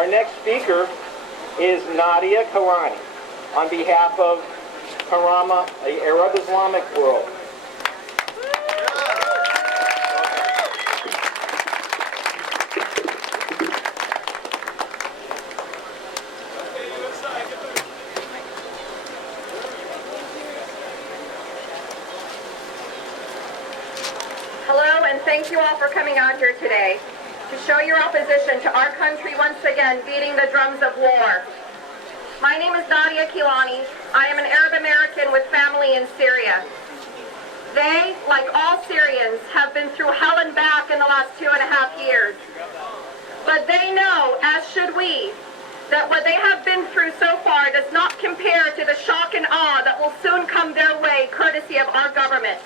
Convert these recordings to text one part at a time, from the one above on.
Our next speaker is Nadia, Keilani, on behalf of Karama, the Arab Islamic world. Hello, and thank you all for coming out here today to show your opposition to our country once again beating the drums of war. My name is Nadia, Keilani. I am an Arab American with family in Syria. They, like all Syrians, have been through hell and back in the last 2.5 years. But they know, as should we, that what they have been through so far does not compare to the shock and awe that will soon come their way courtesy of our government.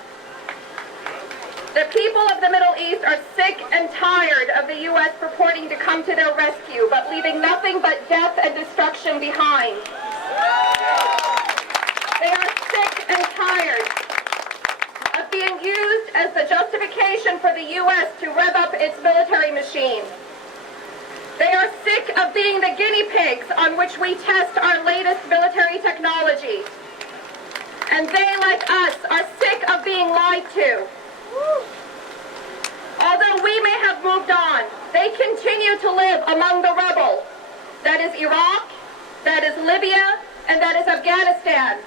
The people of the Middle East are sick and tired of the U.S. purporting to come to their rescue, but leaving nothing but death and destruction behind. They are sick and tired of being used as the justification for the U.S. to rev up its military machine. They are sick of being the guinea pigs on which we test our latest military technology. And they, like us, are sick of being lied to. Although we may have moved on, they continue to live among the rubble. That is Iraq, that is Libya, and that is Afghanistan.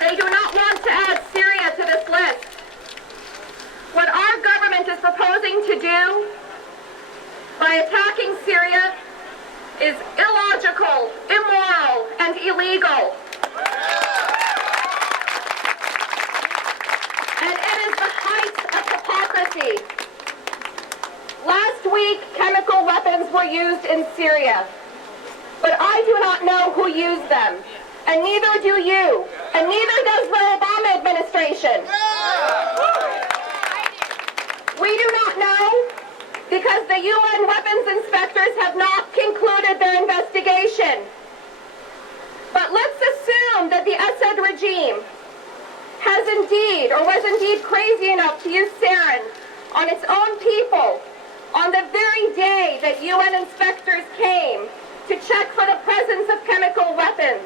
They do not want to add Syria to this list. What our government is proposing to do by attacking Syria is illogical, immoral, and illegal. And it is the height of hypocrisy. Last week, chemical weapons were used in Syria. But I do not know who used them. And neither do you. And neither does the Obama administration. We do not know because the UN weapons inspectors have not concluded their investigation. But let's assume that the Assad regime has indeed, or was indeed crazy enough to use sarin on its own people on the very day that UN inspectors came to check for the presence of chemical weapons.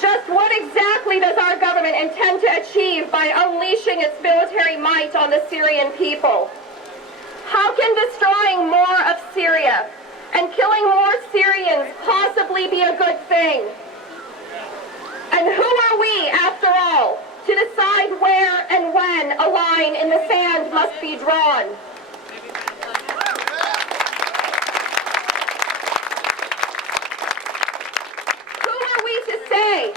Just what exactly does our government intend to achieve by unleashing its military might on the Syrian people? How can destroying more of Syria and killing more Syrians possibly be a good thing? And who are we, after all, to decide where and when a line in the sand must be drawn? Who are we to say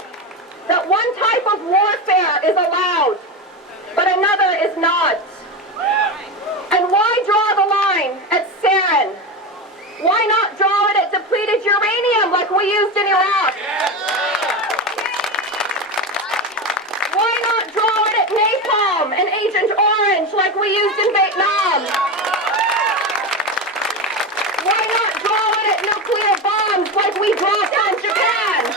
that one type of warfare is allowed, but another is not? And why draw the line at sarin? Why not draw it at depleted uranium like we used in Iraq? Why not draw it at Napalm and Agent Orange like we used in Vietnam? Why not draw it at nuclear bombs like we dropped on Japan?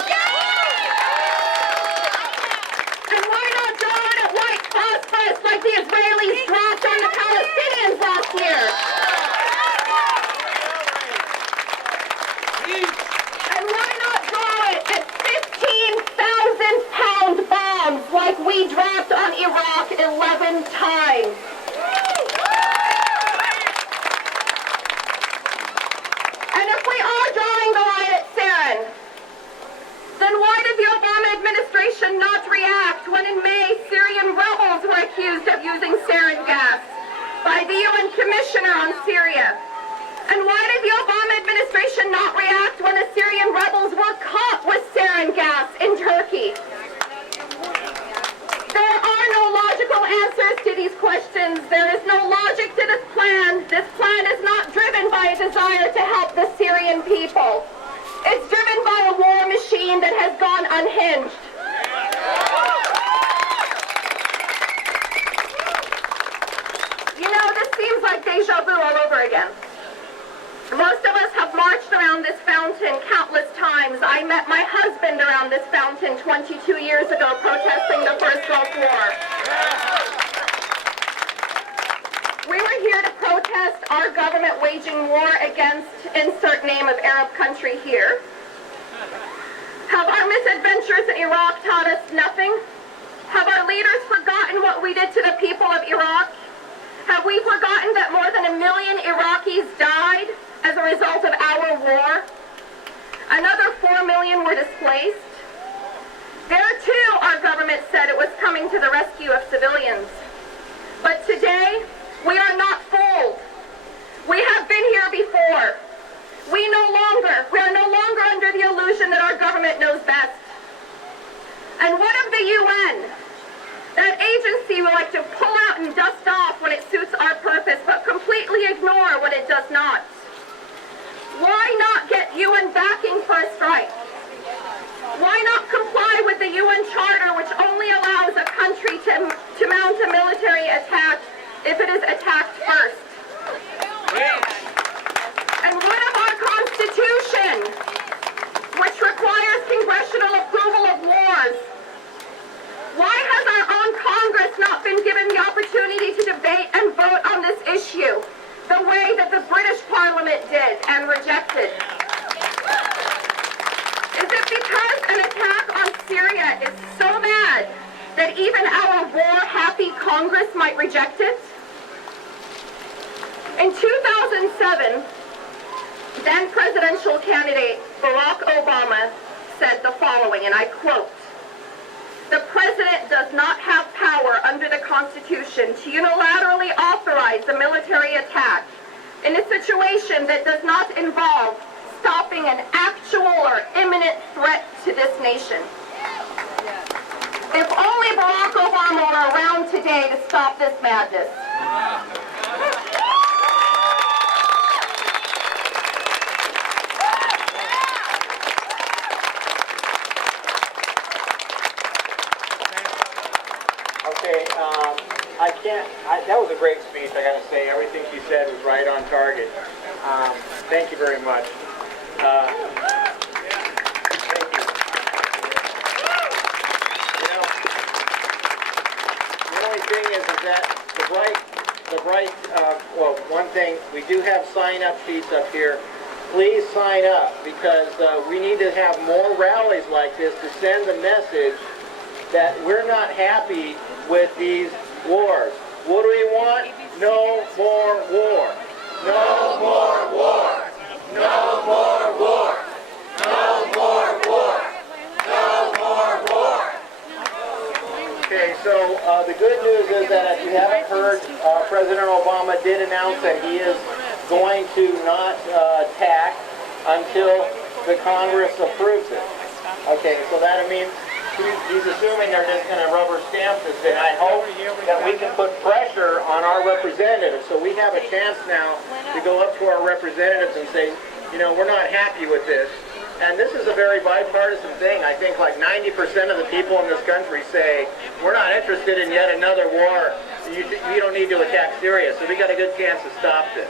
And why not draw it at white phosphorus like the Israelis dropped on the Palestinians last year? And why not draw it at 15,000-pound bombs like we dropped on Iraq 11 times? And if we are drawing the line at sarin, then why did the Obama administration not react when in May Syrian rebels were accused of using sarin gas by the UN Commissioner on Syria? And why did the Obama administration not react when the Syrian rebels were caught with sarin gas in Turkey? There are no logical answers to these questions. There is no logic to this plan. This plan is not driven by a desire to help the Syrian people. It's driven by a war machine that has gone unhinged. You know, this seems like déjà vu all over again. Most of us have marched around this fountain countless times. I met my husband around this fountain 22 years ago protesting the First Gulf War. We were here to protest protest our government waging war against insert name of Arab country here? Have our misadventures in Iraq taught us nothing? Have our leaders forgotten what we did to the people of Iraq? Have we forgotten that more than 1 million Iraqis died as a result of our war? Another 4 million were displaced. There too, our government said it was coming to the rescue of civilians. But today, we are not fooled. We have been here before. We are no longer under the illusion that our government knows best. And what of the UN? That agency we like to pull out and dust off when it suits our purpose, but completely ignore when it does not. Why not get UN backing for a strike? Why not comply with the UN Charter, which only allows a country to mount a military attack if it is attacked first? And what of our Constitution, which requires congressional approval of wars? Why has our own Congress not been given the opportunity to debate and vote on this issue the way that the British Parliament did and rejected? Is it because an attack on Syria is so bad that even our war-happy Congress might reject it? In 2007, then presidential candidate Barack Obama said the following, and I quote, "The president does not have power under the Constitution to unilaterally authorize a military attack in a situation that does not involve stopping an actual or imminent threat to this nation." If only Barack Obama were around today to stop this madness. That was a great speech, I gotta say. Everything she said was right on target. Thank you very much. Thank you. The only thing is that well, one thing, we do have sign-up sheets up here. Please sign up, because we need to have more rallies like this to send the message that we're not happy with these wars. What do we want? No more war. No more war. No more war. No more war. No more war. Okay, so the good news is that if you haven't heard, President Obama did announce that he is going to not attack until the Congress approves it. Okay, so that means he's assuming they're just going to rubber stamp this, and I hope that we can put pressure on our representatives. So we have a chance now to go up to our representatives and say, you know, we're not happy with this. And this is a very bipartisan thing. I think like 90% of the people in this country say, we're not interested in yet another war. You don't need to attack Syria. So we got a good chance to stop this.